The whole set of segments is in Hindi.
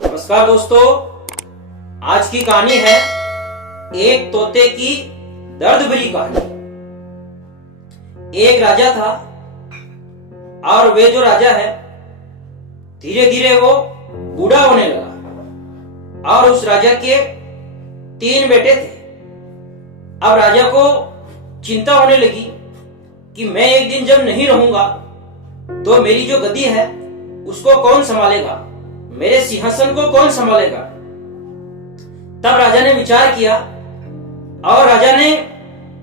नमस्कार दोस्तों, आज की कहानी है एक तोते की दर्द भरी कहानी। एक राजा था और वे जो राजा है धीरे धीरे वो बूढ़ा होने लगा और उस राजा के 3 बेटे थे। अब राजा को चिंता होने लगी कि मैं एक दिन जब नहीं रहूंगा तो मेरी जो गद्दी है उसको कौन संभालेगा, मेरे सिंहासन को कौन संभालेगा। तब राजा ने विचार किया और राजा ने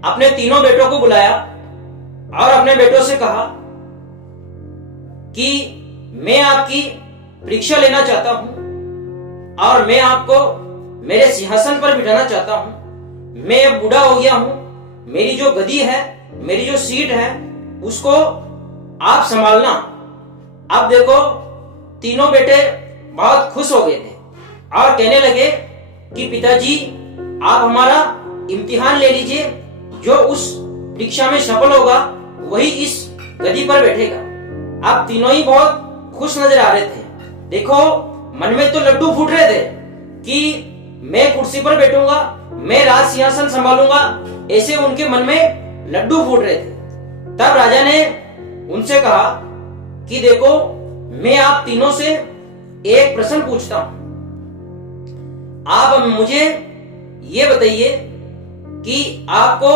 अपने 3 बेटों को बुलाया और अपने बेटों से कहा कि मैं आपकी परीक्षा लेना चाहता हूं और मैं आपको मेरे सिंहासन पर बिठाना चाहता हूं। मैं अब बूढ़ा हो गया हूं, मेरी जो गद्दी है, मेरी जो सीट है उसको आप संभालना। अब देखो, 3 बेटे बहुत खुश हो गए थे और कहने लगे कि पिताजी आप हमारा इम्तिहान ले लीजिए, जो उस परीक्षा में सफल होगा वही इस गद्दी पर बैठेगा। अब तीनों ही बहुत खुश नजर आ रहे थे। देखो, मन में तो लड्डू फूट रहे थे कि मैं कुर्सी पर बैठूंगा, मैं राज सिंहासन संभालूंगा, ऐसे उनके मन में लड्डू फूट रहे थे। तब राजा ने उनसे कहा कि देखो, मैं आप तीनों से एक प्रश्न पूछता हूं, आप मुझे ये बताइए कि आपको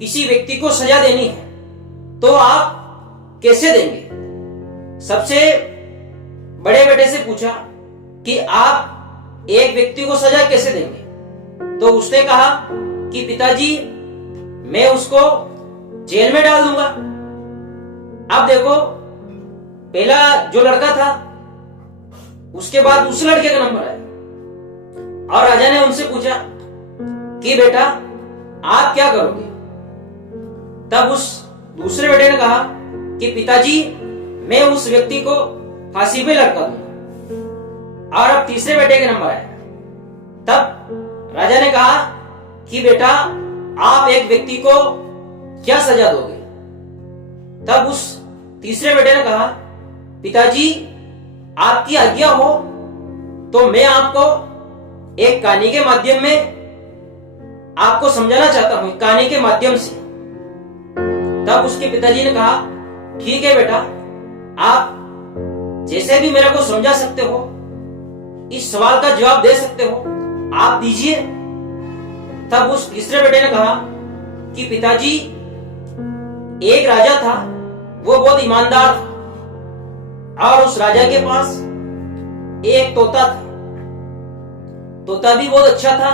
किसी व्यक्ति को सजा देनी है तो आप कैसे देंगे। सबसे बड़े बेटे से पूछा कि आप एक व्यक्ति को सजा कैसे देंगे, तो उसने कहा कि पिताजी मैं उसको जेल में डाल दूंगा। अब देखो, पहला जो लड़का था उसके बाद दूसरे लड़के का नंबर आया और राजा ने उनसे पूछा कि बेटा आप क्या करोगे। तब उस दूसरे बेटे ने कहा कि पिताजी मैं उस व्यक्ति को फांसी पे लटका दूंगा। और अब तीसरे बेटे के नंबर आया। तब राजा ने कहा कि बेटा आप एक व्यक्ति को क्या सजा दोगे। तब उस तीसरे बेटे ने कहा पिताजी आपकी आज्ञा हो तो मैं आपको एक कहानी के माध्यम में आपको समझाना चाहता हूं, कहानी के माध्यम से। तब उसके पिताजी ने कहा ठीक है बेटा, आप जैसे भी मेरे को समझा सकते हो, इस सवाल का जवाब दे सकते हो, आप दीजिए। तब उस तीसरे बेटे ने कहा कि पिताजी एक राजा था, वो बहुत ईमानदार था और उस राजा के पास एक तोता था। तोता भी बहुत अच्छा था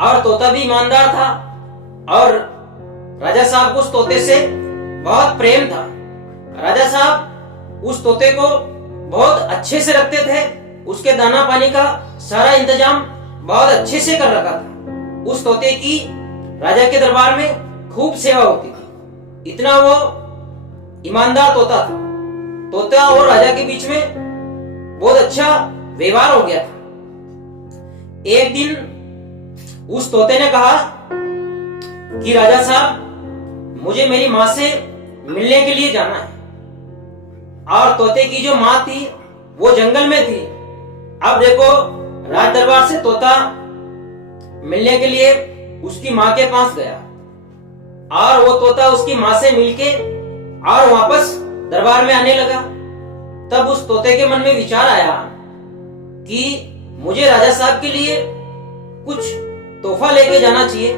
और तोता भी ईमानदार था और राजा साहब को उस तोते से बहुत प्रेम था। राजा साहब उस तोते को बहुत अच्छे से रखते थे, उसके दाना पानी का सारा इंतजाम बहुत अच्छे से कर रखा था। उस तोते की राजा के दरबार में खूब सेवा होती थी, इतना वो ईमानदार तोता था। तोता और राजा के बीच में बहुत अच्छा व्यवहार हो गया था। एक दिन उस तोते ने कहा कि राजा साहब मुझे मेरी मां से मिलने के लिए जाना है। और तोते की जो मां थी वो जंगल में थी। अब देखो, राज दरबार से तोता मिलने के लिए उसकी मां के पास गया और वो तोता उसकी मां से मिलके और वापस दरबार में आने लगा। तब उस तोते के मन में विचार आया कि मुझे राजा साहब के लिए कुछ तोहफा लेके जाना चाहिए।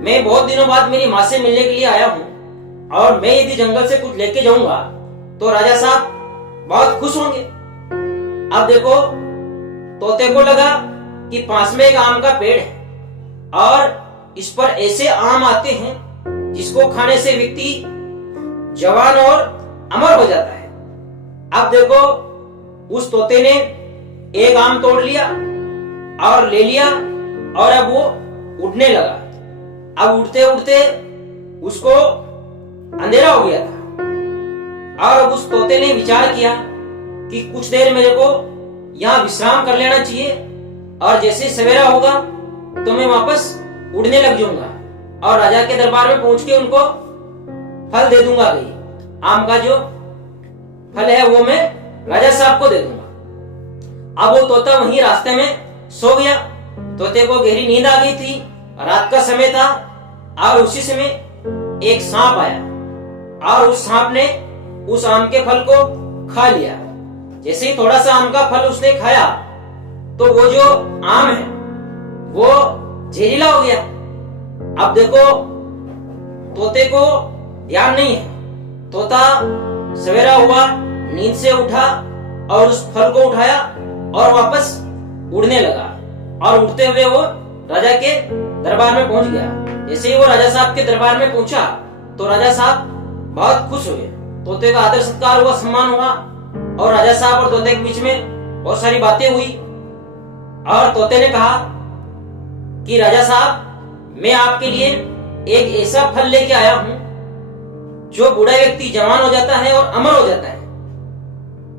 मैं बहुत दिनों बाद मेरी मां से मिलने के लिए आया हूं और मैं यदि जंगल से कुछ लेके जाऊंगा तो राजा साहब बहुत खुश होंगे। अब देखो, तोते को लगा कि पास में एक आम का पेड़ है और इस पर ऐसे आम आते हैं जिसको खाने से व्यक्ति जवान और अमर हो जाता है। अब देखो, उस तोते ने एक आम तोड़ लिया और ले लिया और अब वो उड़ने लगा। अब उड़ते उड़ते उसको अंधेरा हो गया था और अब उस तोते ने विचार किया कि कुछ देर मेरे को यहाँ विश्राम कर लेना चाहिए और जैसे सवेरा होगा तो मैं वापस उड़ने लग जाऊंगा और राजा के दरबार में पहुंच के उनको फल दे दूंगा। आम का जो फल है वो मैं राजा साहब को दे दूंगा। अब वो तोता वहीं रास्ते में सो गया। तोते को गहरी नींद आ गई थी, रात का समय था, और उसी समय एक सांप आया और उस सांप ने उस आम के फल को खा लिया। जैसे ही थोड़ा सा आम का फल उसने खाया तो वो जो आम है वो जहरीला हो गया। अब देखो, तोते को ध्यान नहीं है। तोता सवेरा हुआ, नींद से उठा और उस फल को उठाया और वापस उड़ने लगा, और उड़ते हुए वो राजा के दरबार में पहुंच गया। जैसे ही वो राजा साहब के दरबार में पहुंचा तो राजा साहब बहुत खुश हुए। तोते का आदर सत्कार हुआ, सम्मान हुआ, और राजा साहब और तोते के बीच में बहुत सारी बातें हुई। और तोते ने कहा कि राजा साहब, मैं आपके लिए एक ऐसा फल लेके आया हूं जो बूढ़ा व्यक्ति जवान हो जाता है और अमर हो जाता है।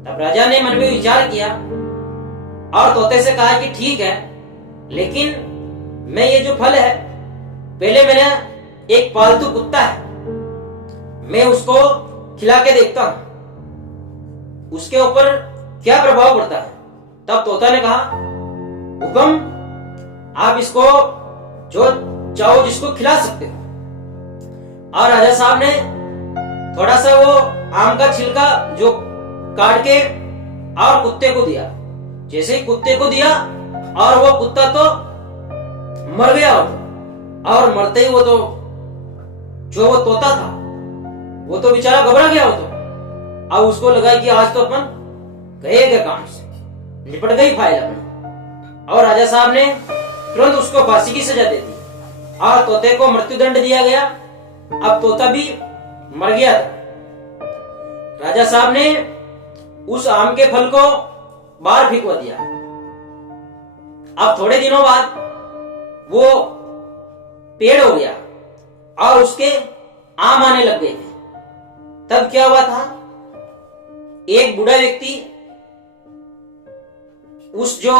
तब राजा ने मन में विचार किया और तोते से कहा कि ठीक है, लेकिन मैं ये जो फल है, पहले मेरा एक पालतू कुत्ता है, मैं उसको खिला के देखता हूं, उसके ऊपर क्या प्रभाव पड़ता है। तब तोता ने कहा, हुक्म, आप इसको जो चाहो जिसको खिला सकते हो। और राजा साहब ने थोड़ा सा वो आम का छिलका जो काट के और कुत्ते को दिया। जैसे ही कुत्ते को दिया और वो कुत्ता तो मर गया, और मरते ही वो तो जो वो तोता था वो तो बेचारा घबरा गया। वो तो अब उसको लगा कि आज तो अपन गए काम से, निपट गई फाइल अपनी। और राजा साहब ने तुरंत उसको फांसी की सजा दे दी और तोते को मृत्युदंड दिया गया। अब तोता भी मर गया था। राजा साहब ने उस आम के फल को बाहर फेंकवा दिया। अब थोड़े दिनों बाद वो पेड़ हो गया और उसके आम आने लग गए थे। तब क्या हुआ था, एक बूढ़ा व्यक्ति उस जो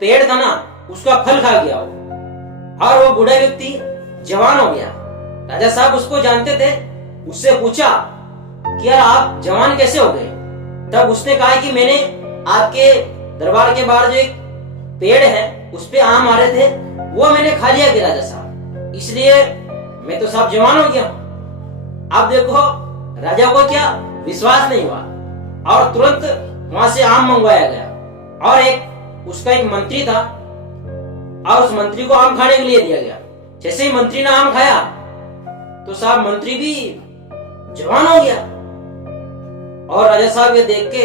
पेड़ था ना उसका फल खा गया और वो बूढ़ा व्यक्ति जवान हो गया। राजा साहब उसको जानते थे, उससे पूछा कि यार आप जवान कैसे हो गए। तब उसने कहा कि मैंने आपके दरबार के बाहर जो एक पेड़ है उस पे आम आ रहे थे, वो मैंने खा लिया कि राजा साहब, इसलिए मैं तो साहब जवान हो गया। अब देखो, राजा को क्या विश्वास नहीं हुआ और तुरंत वहां से आम मंगवाया गया और उसका एक मंत्री था और उस मंत्री को आम खाने के लिए दिया गया। जैसे ही मंत्री ने आम खाया तो साहब मंत्री भी जवान हो गया। और राजा साहब ये देख के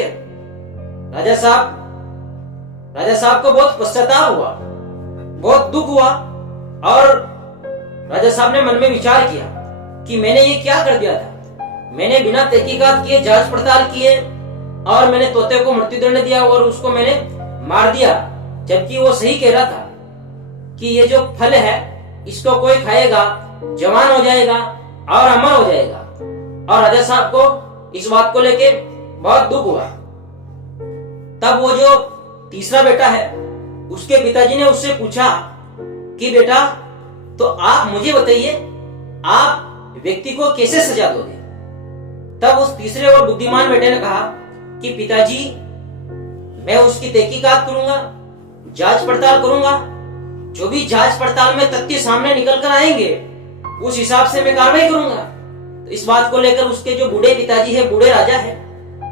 राजा साहब को बहुत पश्चाताप हुआ, बहुत दुख हुआ, और राजा साहब ने मन में विचार किया कि मैंने ये क्या कर दिया था। मैंने बिना तहकीकात किए, जांच पड़ताल किए, और मैंने तोते को मृत्युदंड दिया और उसको मैंने मार दिया, जबकि वो सही कह रहा था कि ये जो फल है इसको कोई खाएगा जवान हो जाएगा और अमर हो जाएगा। और राजा साहब को इस बात को लेके बहुत दुख हुआ। तब वो जो तीसरा बेटा है उसके पिताजी ने उससे पूछा कि बेटा, तो आप मुझे बताइए, आप व्यक्ति को कैसे सजा दोगे। तब उस तीसरे और बुद्धिमान बेटे ने कहा कि पिताजी, मैं उसकी तहकीकात करूंगा, जांच पड़ताल करूंगा, जो भी जांच पड़ताल में तथ्य सामने निकल कर आएंगे उस हिसाब से मैं कार्रवाई करूंगा। तो इस बात को लेकर उसके जो बूढ़े पिताजी है, बूढ़े राजा है,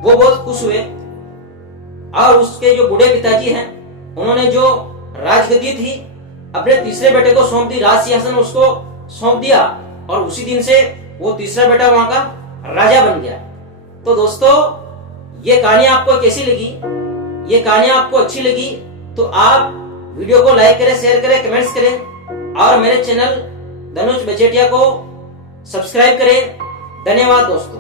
वो बहुत खुश हुए। और उसके जो बूढ़े पिताजी हैं उन्होंने जो राजगद्दी थी अपने तीसरे बेटे को सौंप दी, राज सिंहासन उसको सौंप दिया, और उसी दिन से वो तीसरा बेटा वहां का राजा बन गया। तो दोस्तों, ये कहानी आपको कैसी लगी? ये कहानी आपको अच्छी लगी तो आप वीडियो को लाइक करें, शेयर करें, कमेंट्स करें, और मेरे चैनल धनुष बचेटिया को सब्सक्राइब करें। धन्यवाद दोस्तों।